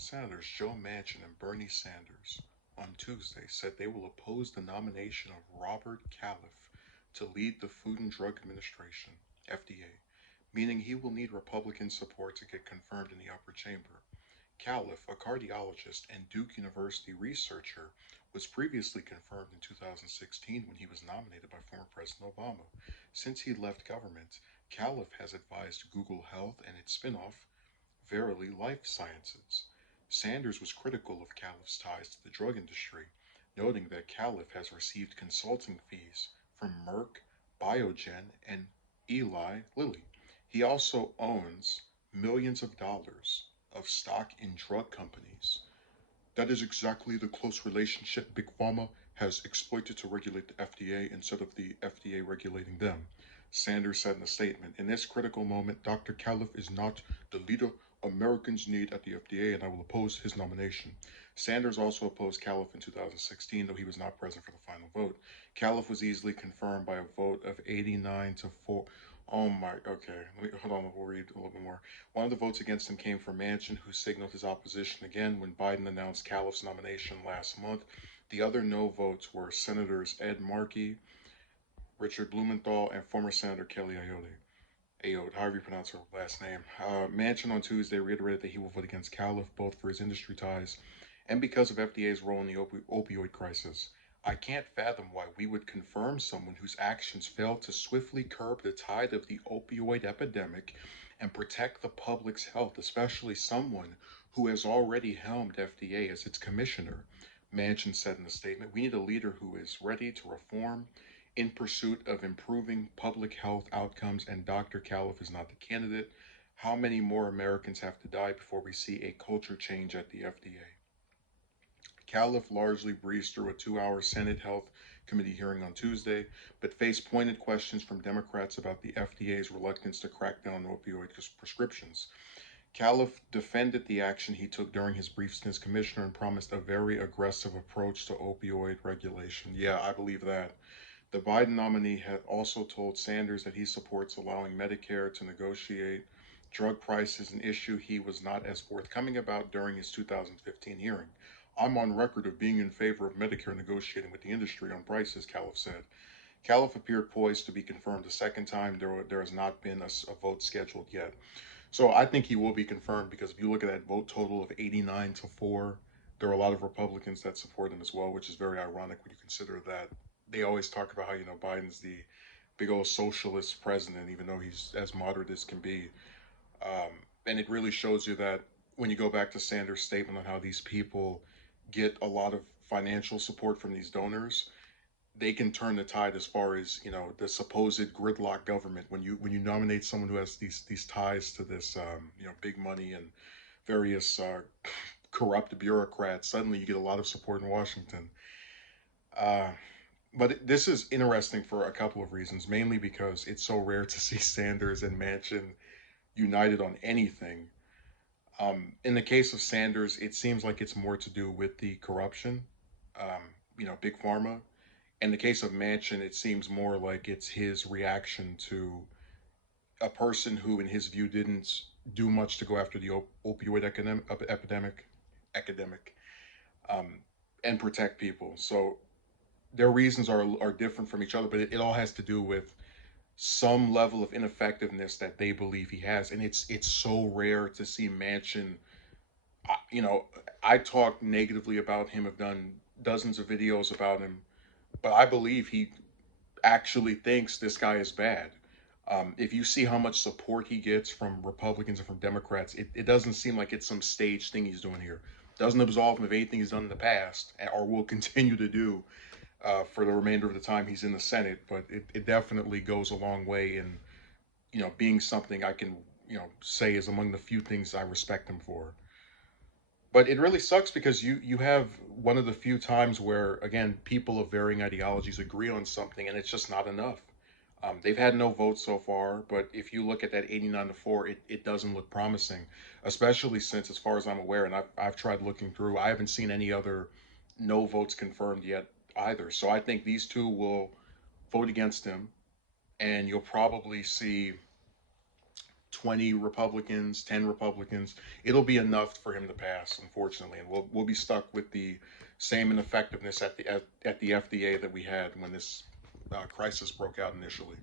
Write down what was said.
Senators Joe Manchin and Bernie Sanders on Tuesday said they will oppose the nomination of Robert Califf to lead the Food and Drug Administration, FDA, meaning he will need Republican support to get confirmed in the upper chamber. Califf, a cardiologist and Duke University researcher, was previously confirmed in 2016 when he was nominated by former President Obama. Since he left government, Califf has advised Google Health and its spinoff, Verily Life Sciences. Sanders was critical of Califf's ties to the drug industry, noting that Califf has received consulting fees from Merck, Biogen, and Eli Lilly. He also owns millions of dollars of stock in drug companies. That is exactly the close relationship Big Pharma has exploited to regulate the FDA instead of the FDA regulating them, Sanders said in a statement. In this critical moment, Dr. Califf is not the leader Americans need at the FDA, and I will oppose his nomination. Sanders also opposed Califf in 2016, though he was not present for the final vote. Califf was easily confirmed by a vote of 89 to 4. Oh my, okay. Hold on, we'll read a little bit more. One of the votes against him came from Manchin, who signaled his opposition again when Biden announced Califf's nomination last month. The other no votes were Senators Ed Markey, Richard Blumenthal, and former Senator Kelly Ayotte, however you pronounce her last name. Manchin on Tuesday reiterated that he will vote against Califf both for his industry ties and because of FDA's role in the opioid crisis. I can't fathom why we would confirm someone whose actions failed to swiftly curb the tide of the opioid epidemic and protect the public's health, especially someone who has already helmed FDA as its commissioner, Manchin said in a statement. We need a leader who is ready to reform in pursuit of improving public health outcomes, and Dr. Califf is not the candidate. How many more Americans have to die before we see a culture change at the FDA? Califf largely breezed through a 2-hour Senate Health Committee hearing on Tuesday, but faced pointed questions from Democrats about the FDA's reluctance to crack down on opioid prescriptions. Califf defended the action he took during his brief stint as commissioner and promised a very aggressive approach to opioid regulation. Yeah, I believe that. The Biden nominee had also told Sanders that he supports allowing Medicare to negotiate drug prices, an issue he was not as forthcoming about during his 2015 hearing. I'm on record of being in favor of Medicare negotiating with the industry on prices, Califf said. Califf appeared poised to be confirmed a second time. There has not been a vote scheduled yet. So I think he will be confirmed because if you look at that vote total of 89 to 4, there are a lot of Republicans that support him as well, which is very ironic when you consider that they always talk about how, Biden's the big old socialist president, even though he's as moderate as can be. And it really shows you that when you go back to Sanders' statement on how these people get a lot of financial support from these donors, they can turn the tide as far as the supposed gridlock government. When you nominate someone who has these ties to this big money and various corrupt bureaucrats, suddenly you get a lot of support in Washington. Uh, but this is interesting for a couple of reasons, mainly because it's so rare to see Sanders and Manchin united on anything. In the case of Sanders, it seems like it's more to do with the corruption, big pharma. In the case of Manchin, it seems more like it's his reaction to a person who, in his view, didn't do much to go after the opioid epidemic, um, and protect people. So their reasons are different from each other, but it all has to do with some level of ineffectiveness that they believe he has, and it's so rare to see Manchin. You know, I talk negatively about him. I've done dozens of videos about him, but I believe he actually thinks this guy is bad. If you see how much support he gets from Republicans and from Democrats, it doesn't seem like it's some stage thing he's doing here. Doesn't absolve him of anything he's done in the past or will continue to do for the remainder of the time he's in the Senate. But it definitely goes a long way in being something I can say is among the few things I respect him for. But it really sucks because you have one of the few times where, again, people of varying ideologies agree on something, and it's just not enough. They've had no votes so far, but if you look at that 89 to 4, it doesn't look promising, especially since, as far as I'm aware, and I've tried looking through, I haven't seen any other no votes confirmed yet either. So I think these two will vote against him, and you'll probably see 20 Republicans, 10 Republicans, it'll be enough for him to pass, unfortunately, and we'll be stuck with the same ineffectiveness at the FDA that we had when this crisis broke out initially.